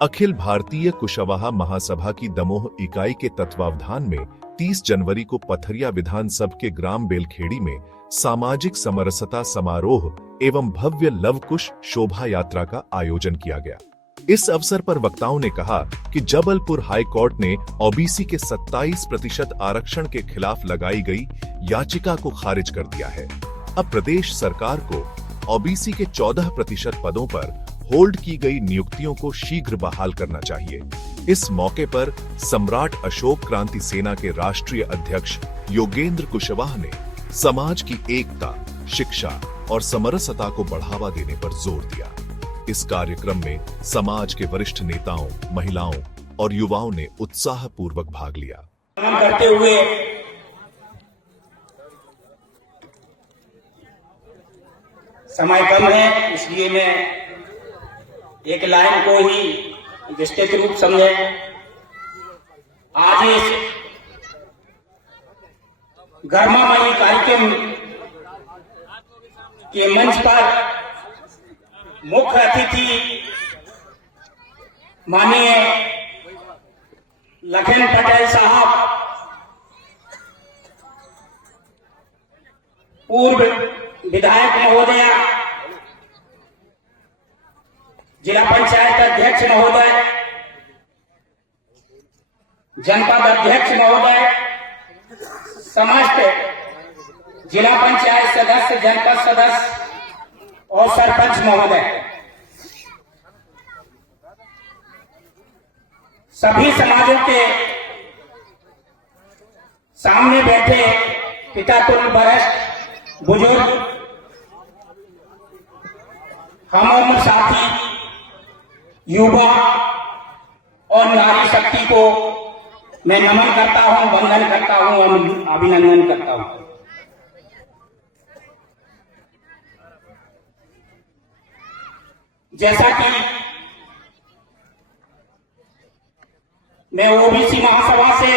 अखिल भारतीय कुशवाहा महासभा की दमोह इकाई के तत्वावधान में 30 जनवरी को पथरिया विधानसभा के ग्राम बेलखेड़ी में सामाजिक समरसता समारोह एवं भव्य लवकुश शोभा यात्रा का आयोजन किया गया। इस अवसर पर वक्ताओं ने कहा कि जबलपुर हाई कोर्ट ने ओबीसी के 27% आरक्षण के खिलाफ लगाई गई याचिका को खारिज कर दिया है। अब प्रदेश सरकार को ओबीसी के 14% पदों पर होल्ड की गई नियुक्तियों को शीघ्र बहाल करना चाहिए। इस मौके पर सम्राट अशोक क्रांति सेना के राष्ट्रीय अध्यक्ष योगेंद्र कुशवाहा ने समाज की एकता, शिक्षा और समरसता को बढ़ावा देने पर जोर दिया। इस कार्यक्रम में समाज के वरिष्ठ नेताओं, महिलाओं और युवाओं ने उत्साहपूर्वक भाग लिया। करते हुए समय कम है, इसलिए मैं एक लाइन को ही विस्तृत रूप समझे। आज इस गर्मामयी कार्यक्रम के मंच पर मुख्य अतिथि माननीय लखन पटेल साहब, पूर्व विधायक महोदया, जिला पंचायत अध्यक्ष महोदय, जनपद अध्यक्ष महोदय, समस्त जिला पंचायत सदस्य, जनपद सदस्य और सरपंच महोदय, सभी समाजों के सामने बैठे पितातुल्य वरिष्ठ बुजुर्ग, हम उम्र साथी, युवा और नारी शक्ति को मैं नमन करता हूं, वंदन करता हूं और अभिनंदन करता हूं। जैसा कि मैं ओबीसी महासभा से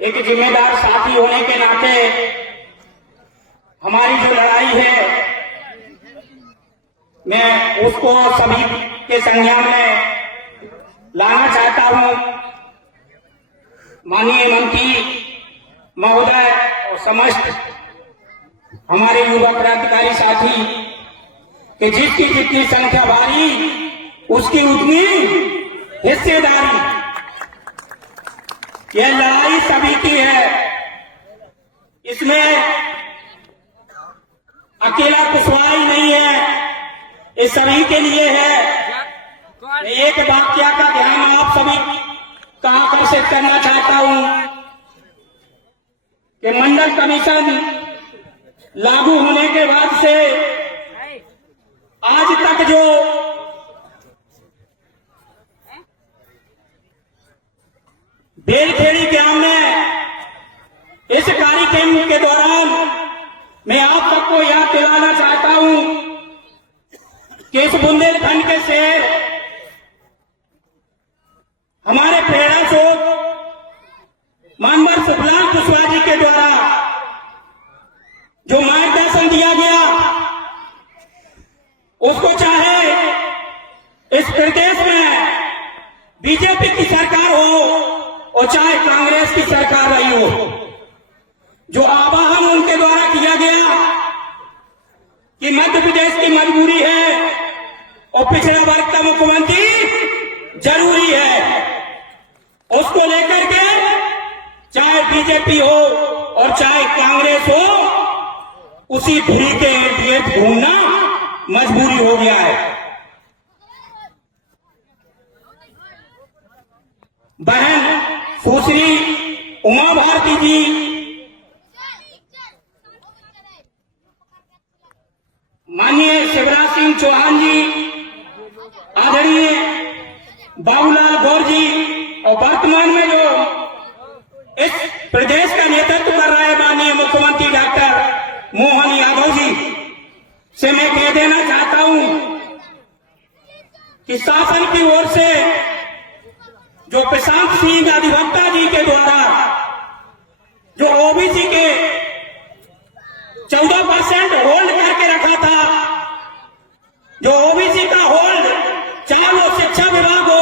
एक जिम्मेदार साथी होने के नाते हमारी जो लड़ाई है मैं उसको सभी के संज्ञान में लाना चाहता हूं। माननीय मंत्री महोदय और समस्त हमारे युवा क्रांतिकारी साथी कि जिसकी जितनी संख्या भारी उसकी उतनी हिस्सेदारी। यह लड़ाई सभी की है, इसमें अकेला कुशवाहा ही नहीं है, ये सभी के लिए है। एक वाक्य का ध्यान आप सभी का आकर्षित करना चाहता हूं कि मंडल कमीशन लागू होने के बाद से आज तक जो बेलखेड़ी ग्राम में इस कार्यक्रम के दौरान मैं आप सबको याद दिलाना चाहता हूं कि इस बुंदेलखंड के शेर हमारे प्रेरणा स्रोत मानवर सुखलाल कुशवाहा जी के द्वारा जो मार्गदर्शन दिया गया, उसको चाहे इस प्रदेश में बीजेपी की सरकार हो और चाहे कांग्रेस की सरकार रही हो, जो आह्वान उनके द्वारा किया गया कि मध्य प्रदेश की मजबूरी है और पिछड़ा वर्ग का मुख्यमंत्री जरूरी है, उसको लेकर के चाहे बीजेपी हो और चाहे कांग्रेस हो, उसी धुरी के इर्द गिर्द घूमना मजबूरी हो गया है। बहन सुश्री उमा भारती जी, माननीय शिवराज सिंह चौहान जी, आदरणीय बाबूलाल गौर जी और वर्तमान में जो इस प्रदेश का नेतृत्व कर रहा है माननीय मुख्यमंत्री डॉक्टर मोहन यादव जी से मैं कह देना चाहता हूं कि शासन की ओर से जो प्रशांत सिंह अधिवक्ता जी के द्वारा जो ओबीसी के 14% होल्ड करके रखा था, जो ओबीसी का होल्ड चाहे वो शिक्षा विभाग हो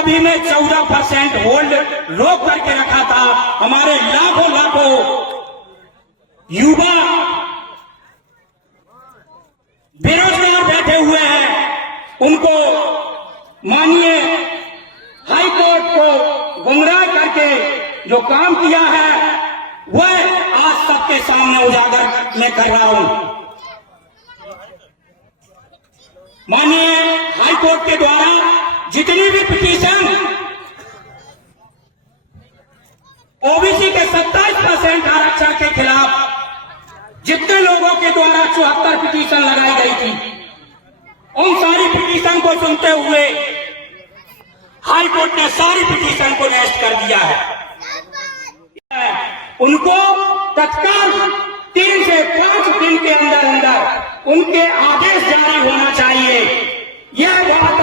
तभी में 14% होल्ड रोक करके रखा था। हमारे लाखों लाखों युवा बेरोजगार बैठे हुए हैं, उनको माननीय हाई कोर्ट को गुमराह करके जो काम किया है वह आज सबके सामने उजागर मैं कर रहा हूं। माननीय हाई कोर्ट के द्वारा जितनी भी पिटीशन ओबीसी के 27% आरक्षण के खिलाफ जितने लोगों के द्वारा 74 पिटीशन लगाई गई थी, उन सारी पिटीशन को सुनते हुए हाई कोर्ट ने सारी पिटीशन को नेस्ट कर दिया है। उनको तत्काल 3 से 5 दिन के अंदर अंदर उनके आदेश जारी होना चाहिए। यह बात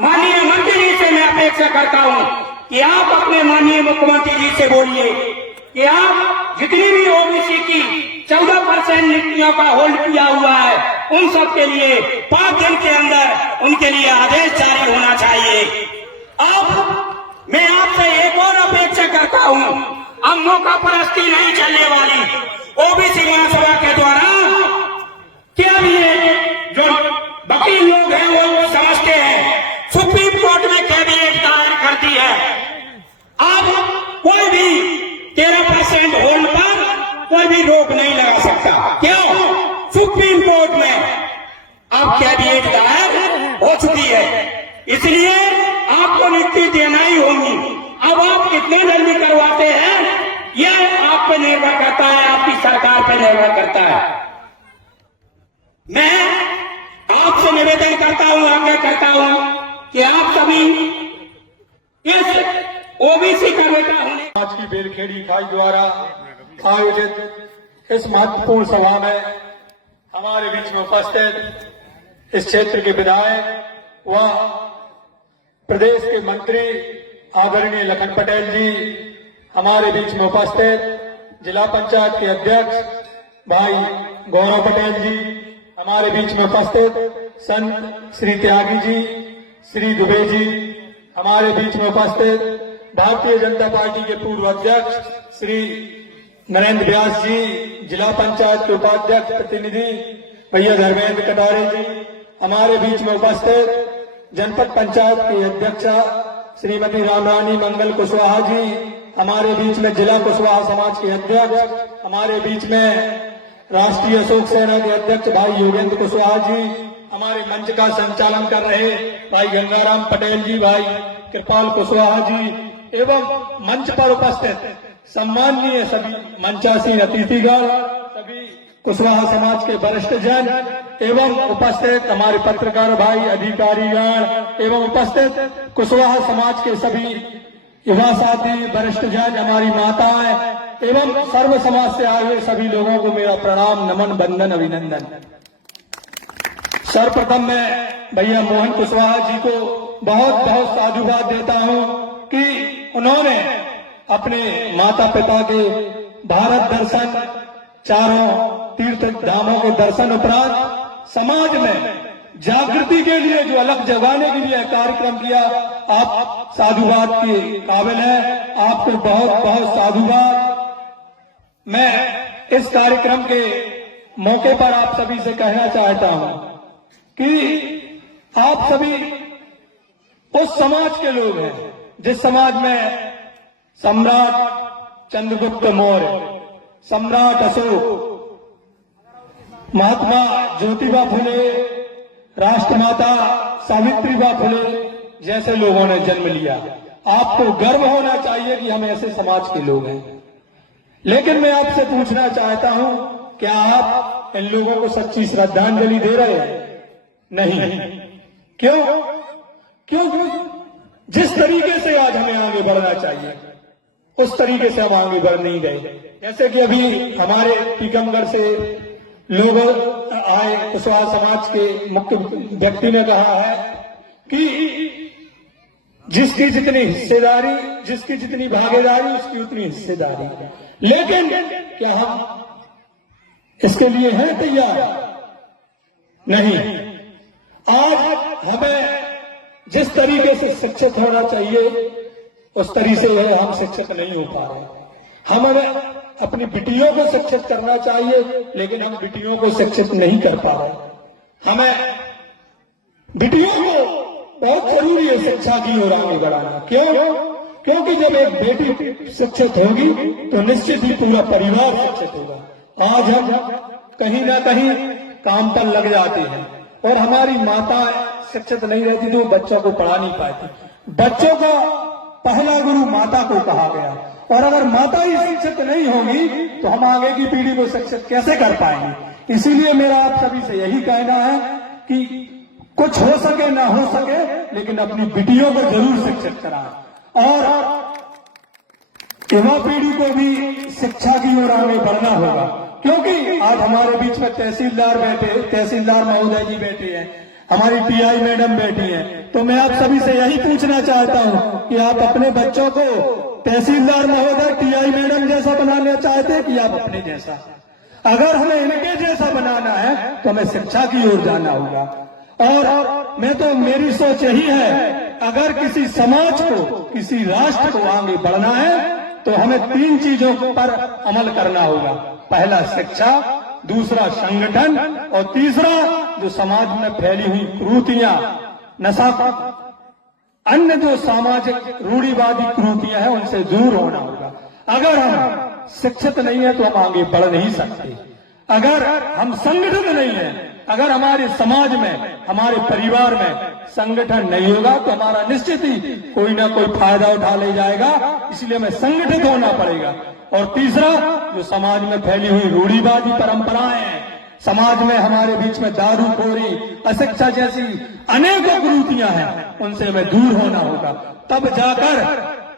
माननीय मंत्री जी से मैं अपेक्षा करता हूं कि आप अपने माननीय मुख्यमंत्री जी से बोलिए कि आप जितनी भी ओबीसी की 14% नीतियों का होल्ड किया हुआ है, उन सब के लिए 5 दिन के अंदर उनके लिए आदेश जारी होना चाहिए। अब मैं आपसे एक और अपेक्षा करता हूं, अब मौका परस्ती नहीं चलने वाली। ओबीसी महासभा के द्वारा क्या ये जो वकील लोग हैं वो समझते हैं सुप्रीम कोर्ट में कैबिनेट दायर कर दी है, अब कोई भी 13% होल्ड पर कोई भी रोक नहीं लगा सकता। क्यों? सुप्रीम कोर्ट में अब कैबिनेट दायर हो चुकी है, इसलिए आपको नीति देना ही होगी। अब आप कितने जल्दी करवाते हैं यह आप पे निर्भर करता है, आपकी सरकार पे निर्भर करता है। मैं आपसे निवेदन करता हूं, आग्रह करता हूं कि आप सभी इस ओबीसी का बेटा होने आज की बेलखेड़ी इकाई द्वारा आयोजित इस महत्वपूर्ण सभा में हमारे बीच में उपस्थित इस क्षेत्र के विधायक व प्रदेश के मंत्री आदरणीय लखन पटेल जी, हमारे बीच में उपस्थित जिला पंचायत के अध्यक्ष भाई गौरव पटेल जी, हमारे बीच में उपस्थित संत श्री त्यागी जी, श्री दुबे जी, हमारे बीच में उपस्थित भारतीय जनता पार्टी के पूर्व अध्यक्ष श्री नरेंद्र व्यास जी, जिला पंचायत के उपाध्यक्ष प्रतिनिधि भैया धर्मेंद्र कटारे जी, हमारे बीच में उपस्थित जनपद पंचायत की अध्यक्षा श्रीमती रामरानी मंगल कुशवाहा जी, हमारे बीच में जिला कुशवाहा समाज के अध्यक्ष, हमारे बीच में राष्ट्रीय अशोक सेना के अध्यक्ष भाई योगेंद्र कुशवाहा जी, हमारे मंच का संचालन कर रहे भाई गंगाराम पटेल जी, भाई कृपाल कुशवाहा जी एवं मंच पर उपस्थित सम्माननीय सभी मंचासीन अतिथिगण, सभी कुशवाहा समाज के वरिष्ठ जन एवं उपस्थित हमारे पत्रकार भाई, अधिकारीगण एवं उपस्थित कुशवाहा समाज के सभी युवा साथी, वरिष्ठ जन, हमारी माताएं एवं सर्व समाज से आए हुए सभी लोगों को मेरा प्रणाम, नमन, वंदन, अभिनंदन। सर्वप्रथम मैं भैया मोहन कुशवाहा जी को बहुत बहुत साधुवाद देता हूं कि उन्होंने अपने माता पिता के भारत दर्शन, चारों तीर्थ धामों के दर्शन उपरांत समाज में जागृति के लिए जो अलग जगाने के लिए कार्यक्रम किया, आप साधुवाद के काबिल हैं, आपको बहुत बहुत साधुवाद। मैं इस कार्यक्रम के मौके पर आप सभी से कहना चाहता हूं कि आप सभी उस समाज के लोग हैं जिस समाज में सम्राट चंद्रगुप्त मौर्य, सम्राट अशोक, महात्मा ज्योतिबा फुले, राष्ट्रमाता सावित्रीबा फुले जैसे लोगों ने जन्म लिया। आपको गर्व होना चाहिए कि हम ऐसे समाज के लोग हैं। लेकिन मैं आपसे पूछना चाहता हूं, क्या आप इन लोगों को सच्ची श्रद्धांजलि दे रहे हैं? नहीं। क्यों? क्यों? जिस तरीके से आज हमें आगे बढ़ना चाहिए उस तरीके से हम आगे बढ़ नहीं गए। जैसे कि अभी हमारे टीकमगढ़ से लोग आए, कुशवाहा समाज के मुख्य व्यक्ति ने कहा है कि जिसकी जितनी हिस्सेदारी, जिसकी जितनी भागीदारी उसकी उतनी हिस्सेदारी। लेकिन क्या हम इसके लिए हैं तैयार? नहीं। आज हमें जिस तरीके से शिक्षित होना चाहिए उस तरीके से हम शिक्षित नहीं हो पा रहे। हमें अपनी बिटियों को शिक्षित करना चाहिए, लेकिन हम बिटियों को शिक्षित नहीं कर पा रहे। हमें बिटियों को बहुत जरूरी है शिक्षा की ओर आगे बढ़ाना। क्यों? क्योंकि जब एक बेटी शिक्षित होगी तो निश्चित ही पूरा परिवार शिक्षित होगा। आज हम कहीं ना कहीं काम पर लग जाते हैं और हमारी माता शिक्षित नहीं रहती तो बच्चों को पढ़ा नहीं पाती। बच्चों का पहला गुरु माता को कहा गया, और अगर माता ही शिक्षित नहीं होगी तो हम आगे की पीढ़ी को शिक्षित कैसे कर पाएंगे। इसीलिए मेरा आप सभी से यही कहना है कि कुछ हो सके ना हो सके, लेकिन अपनी बिटियों को जरूर शिक्षित कराएं और युवा पीढ़ी को भी शिक्षा की ओर आगे बढ़ना होगा। क्योंकि आज हमारे बीच में तहसीलदार महोदय जी बैठे हैं, हमारी टीआई मैडम बैठी हैं, तो मैं आप सभी से यही पूछना चाहता हूं कि आप अपने बच्चों को तहसीलदार महोदय टीआई मैडम जैसा बनाना चाहते हैं कि आप अपने जैसा? अगर हमें इनके जैसा बनाना है तो हमें शिक्षा की ओर जाना होगा। और मेरी सोच यही है, अगर किसी समाज को, किसी राष्ट्र को आगे बढ़ना है तो हमें 3 चीजों पर अमल करना होगा। पहला शिक्षा, दूसरा संगठन, और तीसरा जो समाज में फैली हुई कुरीतियां, नशा, अन्य जो सामाजिक रूढ़िवादी कुरीतियां हैं उनसे दूर होना होगा। अगर हम शिक्षित नहीं है तो हम आगे बढ़ नहीं सकते। अगर हम संगठित नहीं है, अगर हमारे समाज में, हमारे परिवार में संगठन नहीं होगा तो हमारा निश्चित ही कोई ना कोई फायदा उठा ले जाएगा। इसलिए हमें संगठित होना पड़ेगा। और तीसरा, जो समाज में फैली हुई रूढ़िवादी परंपराएं हैं, समाज में हमारे बीच में दारूखोरी, अशिक्षा जैसी अनेकों कुरीतियां हैं, उनसे हमें दूर होना होगा। तब जाकर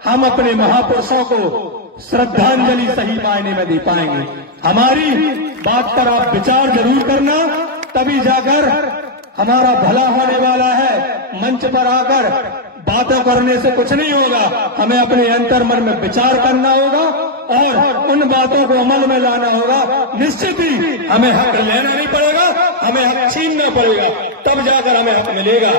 हम अपने महापुरुषों को श्रद्धांजलि सही मायने में दे पाएंगे। हमारी बात पर आप विचार जरूर करना, तभी जाकर हमारा भला होने वाला है। मंच पर आकर बातें करने से कुछ नहीं होगा, हमें अपने अंतर मन में विचार करना होगा और उन बातों को अमल में लाना होगा। निश्चित ही हमें हक लेना नहीं पड़ेगा, हमें हक छीनना पड़ेगा, तब जाकर हमें हक मिलेगा।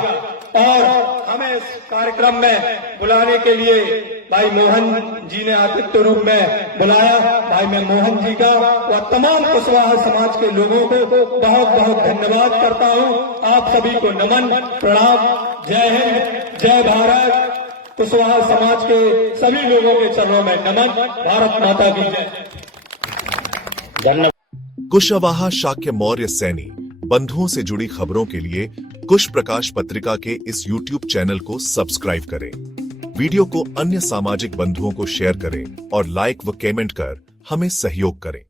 और हमें इस कार्यक्रम में बुलाने के लिए भाई मोहन जी ने आतिथ्य रूप में बुलाया। भाई मैं मोहन जी का और तमाम कुशवाहा समाज के लोगों को बहुत बहुत धन्यवाद करता हूं। आप सभी को नमन, प्रणाम, जय हिंद, जय भारत। कुशवाहा समाज के सभी लोगों के चरणों में नमन। भारत माता की जय। धन्यवाद। कुशवाहा शाक्य मौर्य सैनी बंधुओं से जुड़ी खबरों के लिए कुश प्रकाश पत्रिका के इस YouTube चैनल को सब्सक्राइब करें। वीडियो को अन्य सामाजिक बंधुओं को शेयर करें और लाइक व कमेंट कर हमें सहयोग करें।